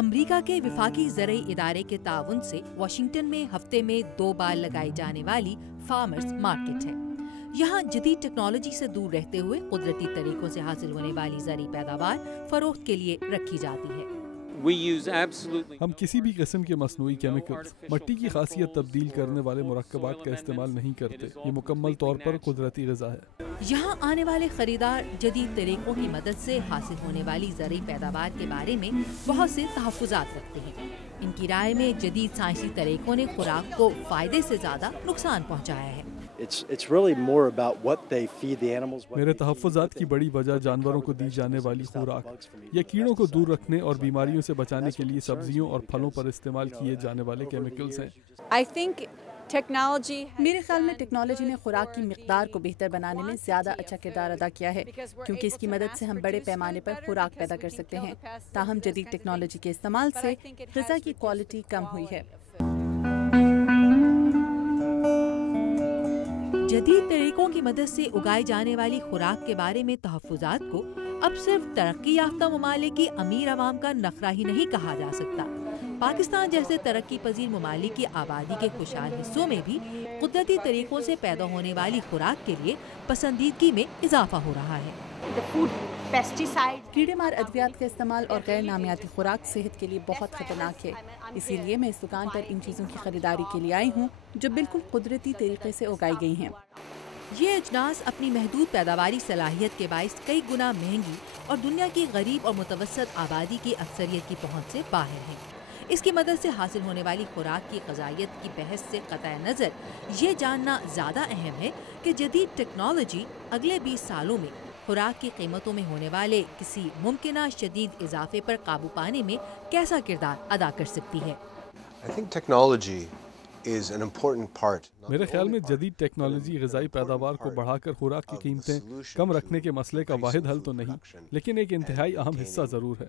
امریکہ کے وفاقی زرعی ادارے کے تعاون سے واشنگٹن میں ہفتے میں 2 بار لگائی جانے والی فارمرز مارکیٹ ہے۔ یہاں جدید ٹیکنالوجی سے دور رہتے ہوئے قدرتی طریقوں سے حاصل ہونے والی زرعی پیداوار فروخت کے لیے رکھی جاتی ہے۔ ہم کسی بھی قسم کے مصنوعی کیمیکلز، مٹی کی خاصیت تبدیل کرنے والے مرکبات کا استعمال نہیں کرتے۔ یہ مکمل طور پر قدرتی غذا ہے۔ یہاں آنے والے خریدار جدید طریقوں کی مدد سے حاصل ہونے والی زرعی پیداوار کے بارے میں بہت سے تحفظات رکھتے ہیں۔ ان کی رائے میں جدید سائنسی طریقوں نے خوراک کو فائدے سے زیادہ نقصان پہنچایا ہے۔ میرے تحفظات کی بڑی وجہ جانوروں کو دی جانے والی خوراک یا کیڑوں کو دور رکھنے اور بیماریوں سے بچانے کے لیے سبزیوں اور پھلوں پر استعمال کیے جانے والے کیمیکلز ہیں۔ میرے خیال میں ٹیکنالوجی نے خوراک کی مقدار کو بہتر بنانے میں زیادہ اچھا کردار ادا کیا ہے، کیونکہ اس کی مدد سے ہم بڑے پیمانے پر خوراک پیدا کر سکتے ہیں۔ تاہم جدید ٹیکنالوجی کے استعمال سے غذا کی کوالٹی کم ہوئی ہے۔ جدید طریقوں کی مدد سے اگائی جانے والی خوراک کے بارے میں تحفظات کو اب صرف ترقی یافتہ ممالک کی امیر عوام کا نخرہ ہی نہیں کہا جا سکتا۔ پاکستان جیسے ترقی پذیر ممالک کی آبادی کے خوشحال حصوں میں بھی قدرتی طریقوں سے پیدا ہونے والی خوراک کے لیے پسندیدگی میں اضافہ ہو رہا ہے۔ کیڑے مار ادویات کا استعمال اور غیر نامیاتی خوراک صحت کے لیے بہت خطرناک ہے، اسی لیے میں اس دکان پر ان چیزوں کی خریداری کے لیے آئی ہوں جو بالکل قدرتی طریقے سے اگائی گئی ہیں۔ یہ اجناس اپنی محدود پیداواری صلاحیت کے باعث کئی گنا مہنگی اور دنیا کی غریب اور متوسط آبادی کی اکثریت کی پہنچ سے باہر ہیں۔ اس کی مدد سے حاصل ہونے والی خوراک کی غذائیت کی بحث سے قطع نظر یہ جاننا زیادہ اہم ہے کہ جدید ٹیکنالوجی اگلے 20 سالوں میں خوراک کی قیمتوں میں ہونے والے کسی ممکنہ شدید اضافے پر قابو پانے میں کیسا کردار ادا کر سکتی ہے۔ میرے خیال میں جدید ٹیکنالوجی غذائی پیداوار کو بڑھا کر خوراک کی قیمتیں کم رکھنے کے مسئلے کا واحد حل تو نہیں، لیکن ایک انتہائی اہم حصہ ضرور ہے۔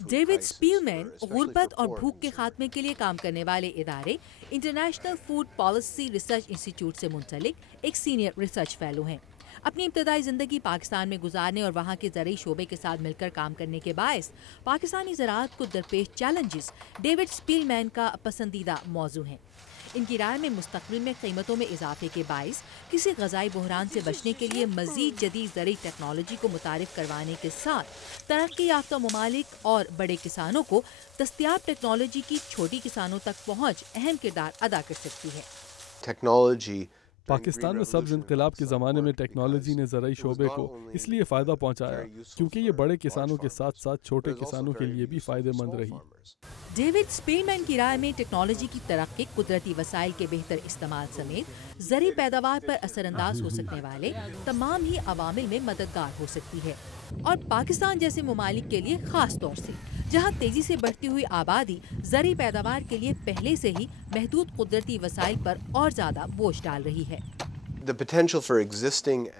ڈیوڈ سپیلمین غربت اور بھوک کے خاتمے کے لیے کام کرنے والے ادارے انٹرنیشنل فوڈ پالیسی ریسرچ انسٹی ٹیوٹ سے منسلک ایک سینئر ریسرچ فیلو ہیں۔ اپنی ابتدائی زندگی پاکستان میں گزارنے اور وہاں کے زرعی شعبے کے ساتھ مل کر کام کرنے کے باعث پاکستانی زراعت کو درپیش چیلنجز ڈیوڈ سپیلمین کا پسندیدہ موضوع ہیں۔ ان کی رائے میں مستقبل میں قیمتوں میں اضافے کے باعث کسی غذائی بحران سے بچنے کے لیے مزید جدید زرعی ٹیکنالوجی کو متعارف کروانے کے ساتھ ترقی یافتہ ممالک اور بڑے کسانوں کو دستیاب ٹیکنالوجی کی چھوٹی کسانوں تک پہنچ اہم کردار ادا کر سکتی ہے۔ پاکستان میں سبز انقلاب کے زمانے میں ٹیکنالوجی نے زرعی شعبے کو اس لیے فائدہ پہنچایا کیونکہ یہ بڑے کسانوں کے ساتھ ساتھ چھوٹے کسانوں کے لیے بھی فائدہ مند رہی۔ ڈیوڈ سپیلمین کی رائے میں ٹیکنالوجی کی ترقی قدرتی وسائل کے بہتر استعمال سمیت زرعی پیداوار پر اثر انداز ہو سکنے والے تمام ہی عوامل میں مددگار ہو سکتی ہے، اور پاکستان جیسے ممالک کے لیے خاص طور سے جہاں تیزی سے بڑھتی ہوئی آبادی زرعی پیداوار کے لیے پہلے سے ہی محدود قدرتی وسائل پر اور زیادہ بوجھ ڈال رہی ہے۔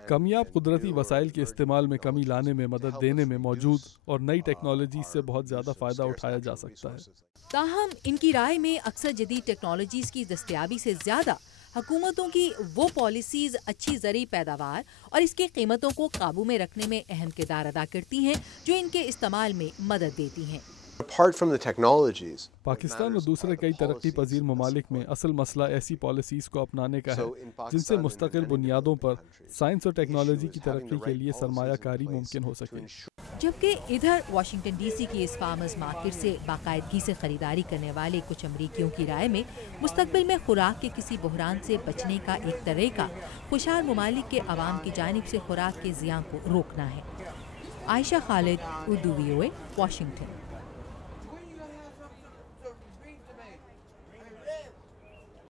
کمیاب قدرتی وسائل کے استعمال میں کمی لانے میں مدد دینے میں موجود اور نئی ٹیکنالوجی سے بہت زیادہ فائدہ اٹھایا جا سکتا ہے۔ تاہم ان کی رائے میں اکثر جدید ٹیکنالوجیز کی دستیابی سے زیادہ حکومتوں کی وہ پالیسیز اچھی زرعی پیداوار اور اس کی قیمتوں کو قابو میں رکھنے میں اہم کردار ادا کرتی ہیں جو ان کے استعمال میں مدد دیتی ہیں۔ پاکستان اور دوسرے کئی ترقی پذیر ممالک میں اصل مسئلہ ایسی پالیسیز کو اپنانے کا ہے جن سے مستقل بنیادوں پر سائنس اور ٹیکنالوجی کی ترقی کے لیے سرمایہ کاری ممکن ہو سکے۔ جبکہ ادھر واشنگٹن ڈی سی کی اس فارمرز مارکیٹ سے باقاعدگی سے خریداری کرنے والے کچھ امریکیوں کی رائے میں مستقبل میں خوراک کے کسی بحران سے بچنے کا ایک طریقہ خوشحال ممالک کے عوام کی جانب سے خوراک کے زیاں کو روکنا ہے۔ عائشہ خالد، اردو VOA، واشنگٹن۔